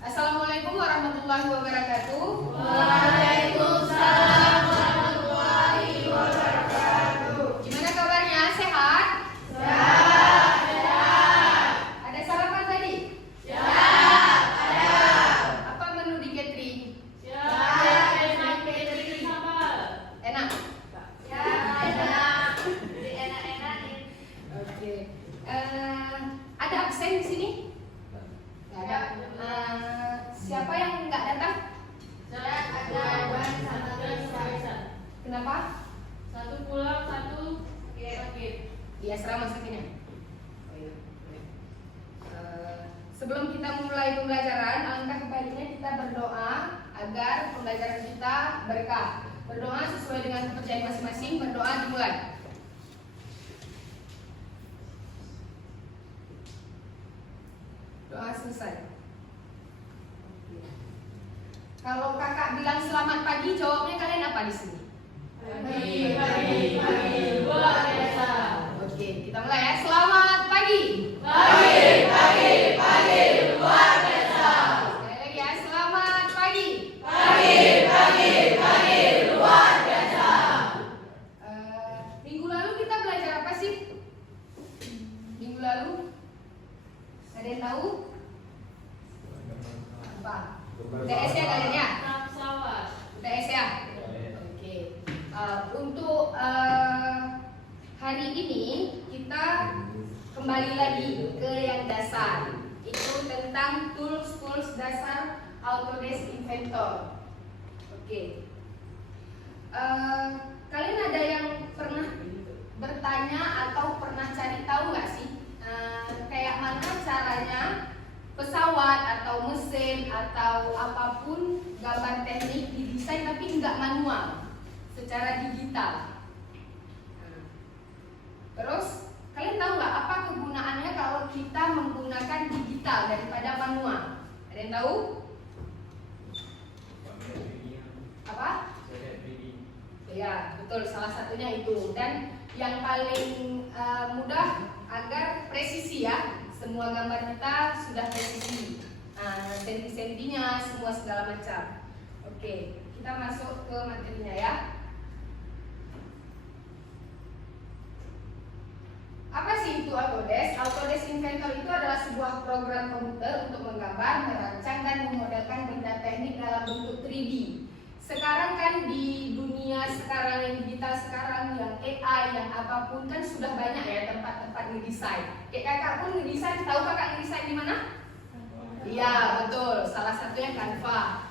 Assalamualaikum warahmatullahi wabarakatuh. Waalaikumsalam warahmatullahi wabarakatuh. Gimana kabarnya? Sehat? Sehat. Ada sarapan tadi? Ya, ada. Apa menu di catering? Ya, enak catering sambal. Enak? Ya, enak. Enak-enakin. Oke. Ada absen di sini? Nggak ada. Siapa yang nggak datang? Saya ada Wan sama Gaisa. Kenapa? Satu pulang, satu sakit. Iya, serama sakitnya. Sebelum kita mulai pembelajaran, alangkah baiknya kita berdoa agar pembelajaran kita berkah. Berdoa sesuai dengan kepercayaan masing-masing. Berdoa dimulai. Doa selesai. Kalau kakak bilang selamat pagi, jawabnya kalian apa di sini? Pagi, luar biasa. Oke, kita mulai ya. Selamat pagi. Pagi, luar biasa. Sekali lagi ya. Selamat pagi. Pagi, luar biasa. Minggu lalu kita belajar apa sih? Minggu lalu? Ada yang tahu? Apa? UTS ya kalian ya? Pesawat. UTS ya? Oke. Untuk hari ini kita kembali lagi ke yang dasar. Itu tentang tools dasar Autodesk Inventor. Oke. Kalian ada yang pernah bertanya atau pernah cari tahu nggak sih kayak mana caranya pesawat atau mesin atau apapun gambar teknik didesain tapi nggak manual, secara digital. Terus kalian tahu nggak apa kegunaannya kalau kita menggunakan digital daripada manual? Ada yang tahu? Apa? Ya, betul, salah satunya itu. Dan yang paling mudah agar presisi ya. Semua gambar kita sudah presisi. Senti-sentinya semua segala macam. Oke, kita masuk ke materinya ya. Apa sih itu Autodesk? Autodesk Inventor itu adalah sebuah program komputer untuk menggambar, merancang, dan memodelkan benda teknik dalam bentuk 3D. Sekarang kan di dunia sekarang yang digital sekarang, yang AI, yang apapun kan sudah banyak ya tempat-tempat ngedesain. Kayak kakak pun ngedesain, tahu kakak ngedesain di mana? Iya betul, salah satunya Canva.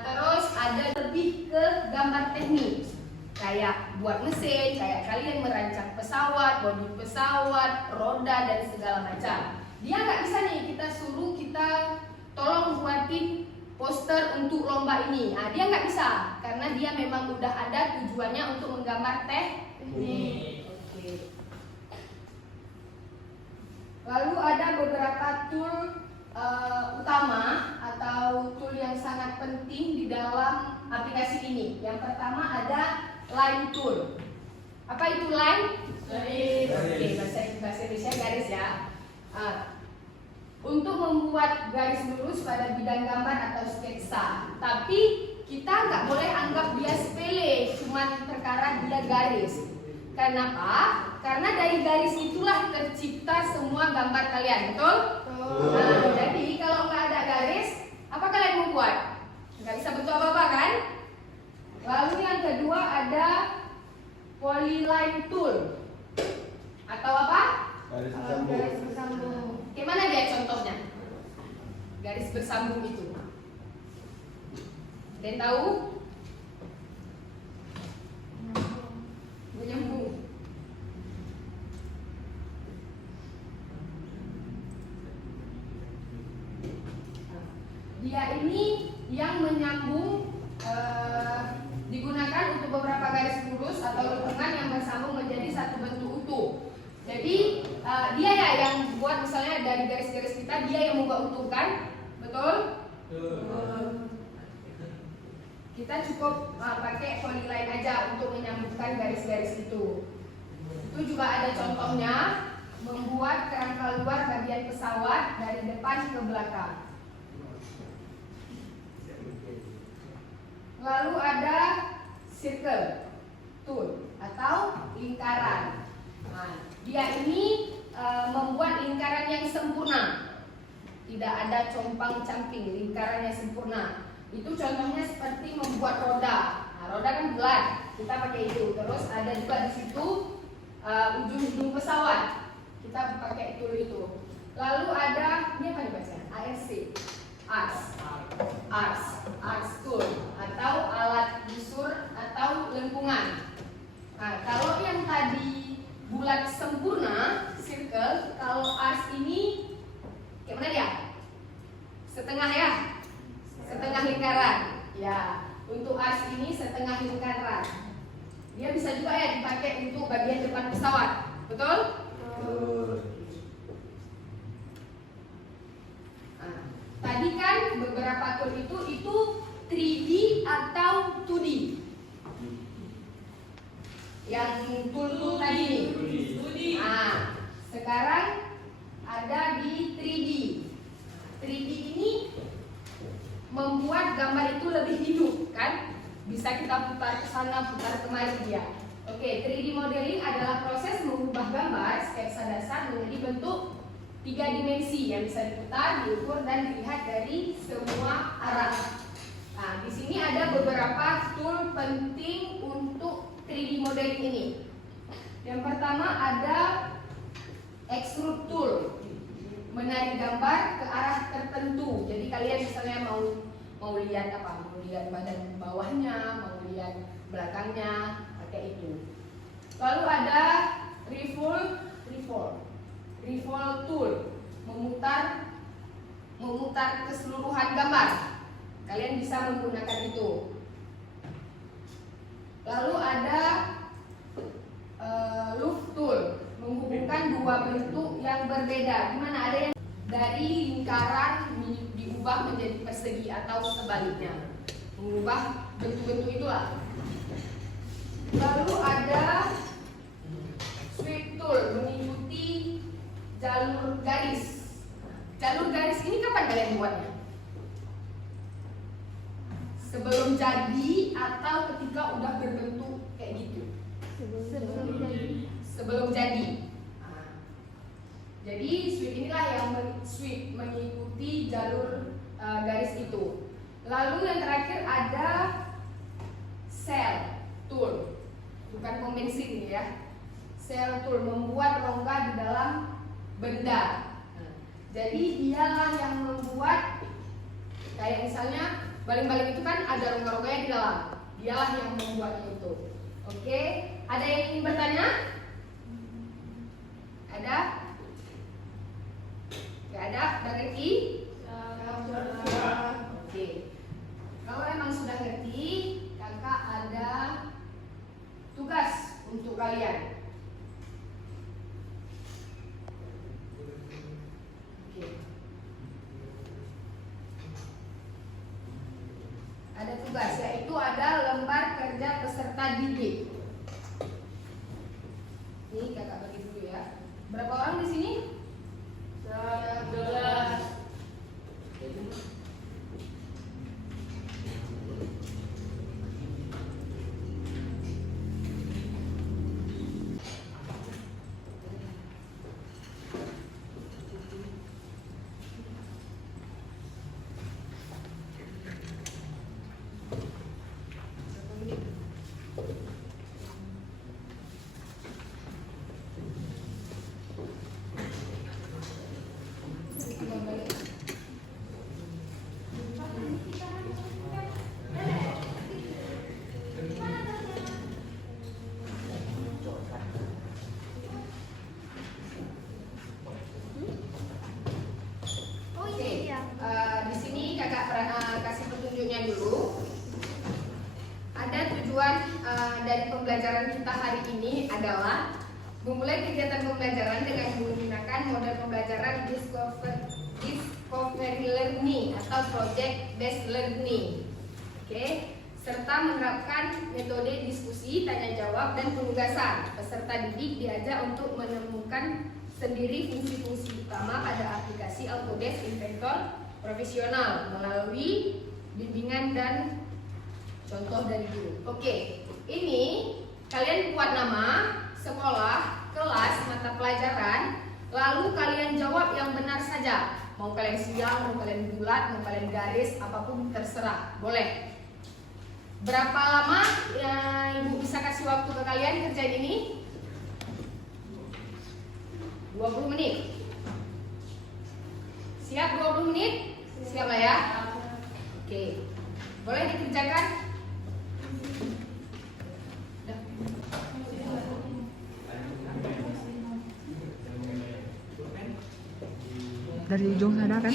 Terus ada lebih ke gambar teknik, kayak buat mesin, kayak kalian merancang pesawat, bodi pesawat, roda dan segala macam. Dia nggak bisa nih kita suruh kita tolong buatin poster untuk lomba ini. Dia nggak bisa karena dia memang udah ada tujuannya untuk menggambar teknik. Oke. Lalu ada beberapa tool utama atau tool yang sangat penting di dalam aplikasi ini. Yang pertama ada line tool. Apa itu line? Garis. Oke, bahasa Indonesia garis ya. Untuk membuat garis lurus pada bidang gambar atau sketsa. Tapi kita nggak boleh anggap dia sepele, cuma perkara dia garis. Kenapa? Karena dari garis itulah tercipta semua gambar kalian, betul? Jadi kalau nggak ada garis, apa kalian mau buat? Nggak bisa bentuk apa-apa kan? Lalu yang kedua ada polyline tool atau apa? Garis bersambung. Gimana dia contohnya? Garis bersambung itu. Dan tahu? Menyambung. Dia ini yang menyambung digunakan untuk beberapa garis lurus atau lengkungan yang bersambung menjadi satu bentuk utuh. Jadi dia ya yang buat, misalnya dari garis-garis kita dia yang membuat utuh kan, betul? Kita cukup pakai polyline aja untuk menyambungkan garis-garis itu. Itu juga ada contohnya, membuat kerangka luar bagian pesawat dari depan ke belakang. circle, tool atau lingkaran. Nah, dia ini membuat lingkaran yang sempurna, tidak ada compang-camping, lingkaran yang sempurna. Itu contohnya seperti membuat roda. Nah, roda kan bulat, kita pakai itu. Terus ada juga di situ ujung-ujung pesawat, kita pakai tool itu. Lalu ada, ini apa dibacanya? ARC, ARC tool atau alat busur atau lengkungan. Nah, kalau yang tadi bulat sempurna, circle, kalau ARC ini kayak mana dia? Setengah ya? Setengah lingkaran. Ya, untuk ARC ini setengah lingkaran. Dia bisa juga ya dipakai untuk bagian depan pesawat. Betul? Nah, tadi kan beberapa tool itu 3D atau 2D. Yang tool tadi nih. Nah, sekarang ada di 3D. 3D ini membuat gambar itu lebih hidup kan? Bisa kita putar ke sana, putar kemari dia. Oke, 3D modeling adalah proses mengubah gambar sketsa dasar menjadi bentuk 3 dimensi yang bisa diputar, diukur dan dilihat dari semua arah. Nah, di sini ada beberapa tool penting untuk 3D modeling ini. Yang pertama ada extrude tool, menarik gambar ke arah tertentu. Jadi kalian misalnya mau lihat apa? Mau lihat badan bawahnya, mau lihat belakangnya, pakai itu. Lalu ada revolve tool, memutar keseluruhan gambar. Kalian bisa menggunakan itu. Lalu ada loop tool, menghubungkan dua bentuk yang berbeda. Dimana ada yang dari lingkaran diubah menjadi persegi atau sebaliknya, mengubah bentuk-bentuk itulah. Lalu ada sweep tool, mengikuti jalur garis. Jalur garis ini kapan kalian buatnya? Sebelum jadi atau ketika udah berbentuk kayak gitu? Sebelum jadi. Nah, jadi sweep inilah yang mengikuti jalur garis itu. Lalu yang terakhir ada cell tool, bukan pom bensin ya. Cell tool, membuat rongga di dalam benda. Nah, jadi dialah yang membuat, kayak misalnya baling-baling itu kan ada rongga-rongganya di dalam. Dialah yang membuatnya itu. Oke, ada yang ingin bertanya? Ada? Gak ada? Udah ngerti? Oke. Kalau emang sudah ngerti, kakak ada tugas untuk kalian. Oke. Ada tugas, yaitu ada lembar kerja peserta didik. Ini kakak bagi dulu ya. Berapa orang di sini? 12. Di sini kakak kasih petunjuknya dulu. Ada tujuan dari pembelajaran kita hari ini adalah memulai kegiatan pembelajaran dengan menggunakan model pembelajaran discovery learning atau project based learning. Oke, serta menerapkan metode diskusi, tanya jawab dan penugasan. Peserta didik diajak untuk menemukan sendiri fungsi-fungsi utama pada aplikasi Autodesk Inventor profesional melalui bimbingan dan contoh dari guru. Oke, Ini kalian buat nama, sekolah, kelas, mata pelajaran, lalu kalian jawab yang benar saja. Mau kalian silang, mau kalian bulat, mau kalian garis, apapun terserah, boleh. Berapa lama ya, Ibu bisa kasih waktu ke kalian kerjain ini? 20 menit. Siap 20 menit? Siap lah ya? Oke. Boleh dikerjakan? Dari ujung sana kan?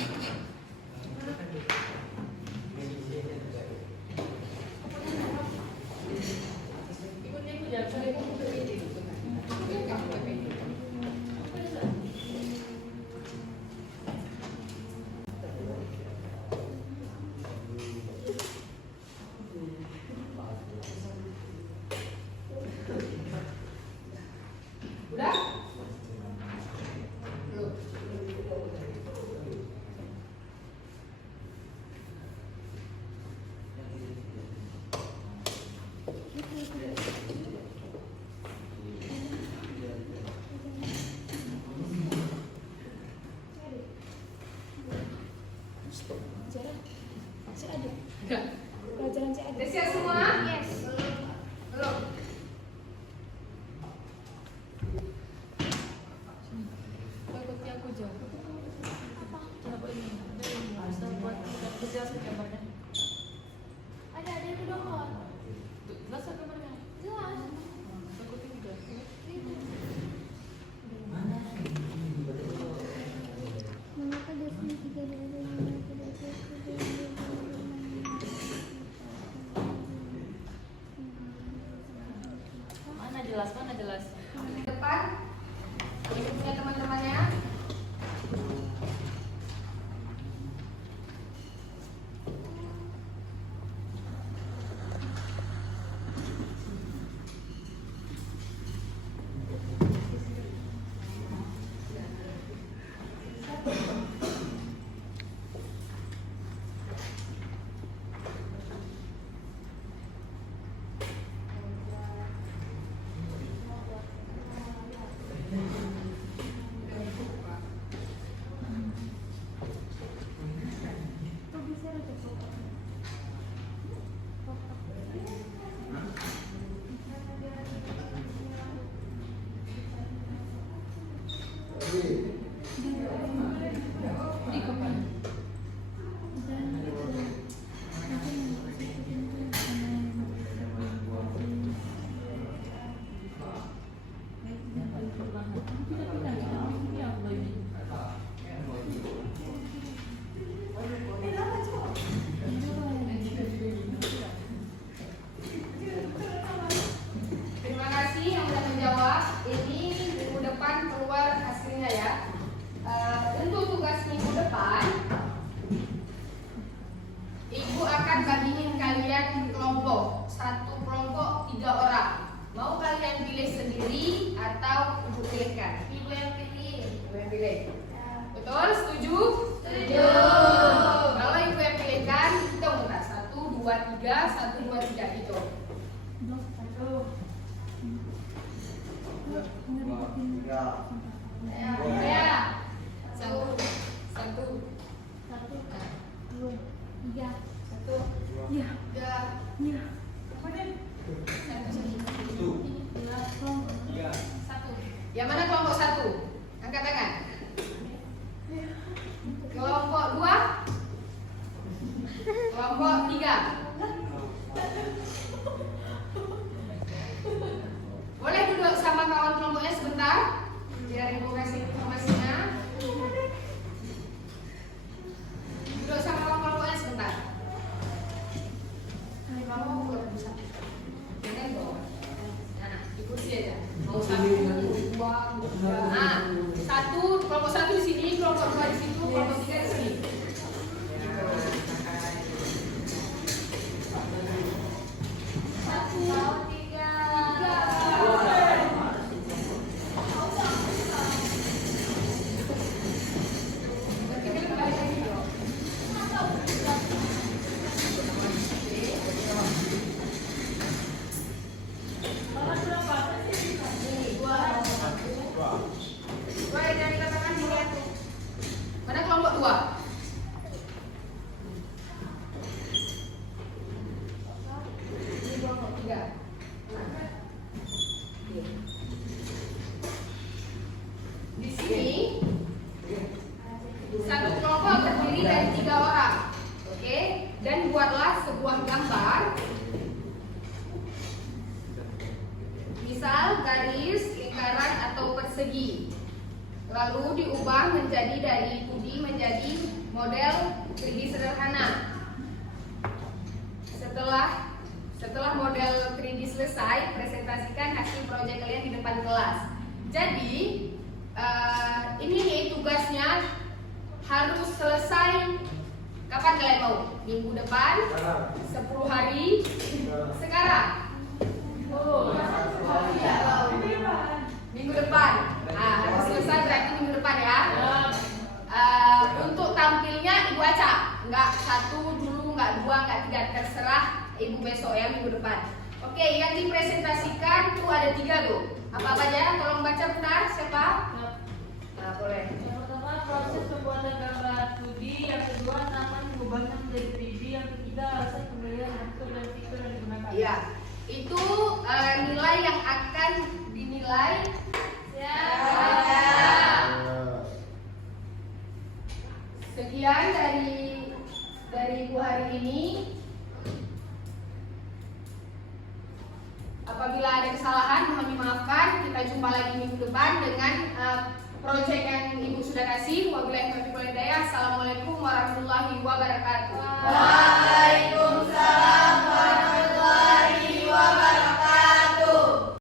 Udah? Belum. Pelajaran C ada. Udah siap semua? Yes. Belum. Ikuti aku jawab. Apa ini? Bisa buat jelas gambarnya. Ada itu dong. Jelas gambarnya. Jelas. Ikuti juga. Mengapa definisi Mana jelas? Mana jelas? Depan. Ini punya teman-temannya. Terima kasih yang sudah menjawab. Ini minggu depan keluar hasilnya ya. Untuk tugas minggu depan, Ibu akan bagiin kalian kelompok. Satu kelompok 3 orang. Mau kalian pilih sendiri atau Ibu pilihkan? Ibu yang pilih. Ibu yang pilih. Betul? Setuju? Setuju. Kalau Ibu yang pilihkan, kita muter 1, 2, 3, 1, 2, 3 gitu. Ya. Satu. Satu. Satu, dua, tiga. Satu. Iya. Tiga. Iya. Satu. Yang mana kelompok 1? Angkat tangan. Kelompok 2. Kelompok 3. Boleh duduk sama kawan kelompoknya sebentar, biar Ibu kasih informasinya. Duduk sama kawan kelompoknya sebentar. Kamu belum bisa. Jangan bawa. Nah, di kursi aja. Mau 1, 2, 3. Nah, 1, kelompok 1 di sini, kelompok 2 di situ, kelompok 3 di sini. 3. Di sini satu kelompok terdiri dari 3 orang. Oke, dan buatlah sebuah gambar. Misal garis, lingkaran atau persegi. Lalu diubah menjadi dari 2D menjadi model 3D sederhana. Setelah model 3D selesai, presentasikan hasil proyek kalian di depan kelas. Jadi ini nih tugasnya harus selesai kapan kalian mau? Minggu depan? 10 hari? Sekarang? Minggu depan. Harus selesai berarti minggu depan ya. Untuk tampilnya ibu acak, nggak 1 dulu, nggak 2, nggak 3, terserah ibu besok ya minggu depan. Oke, yang dipresentasikan tuh ada 3 tuh. Apa aja? Tolong baca bentar. Siapa? Nah, boleh. Yang pertama proses pembuatan gambar 2D, yang kedua tahapan mengubahnya menjadi 3D, yang ketiga alasan pembelian bentuk dan fitur yang digunakan. Iya, itu nilai yang akan dinilai. Sekian dari ibu hari ini. Apabila ada kesalahan mohon dimaafkan. Kita jumpa lagi minggu depan dengan proyek yang ibu sudah kasih. Wabillahi taufiq wal hidayah. Assalamualaikum warahmatullahi wabarakatuh.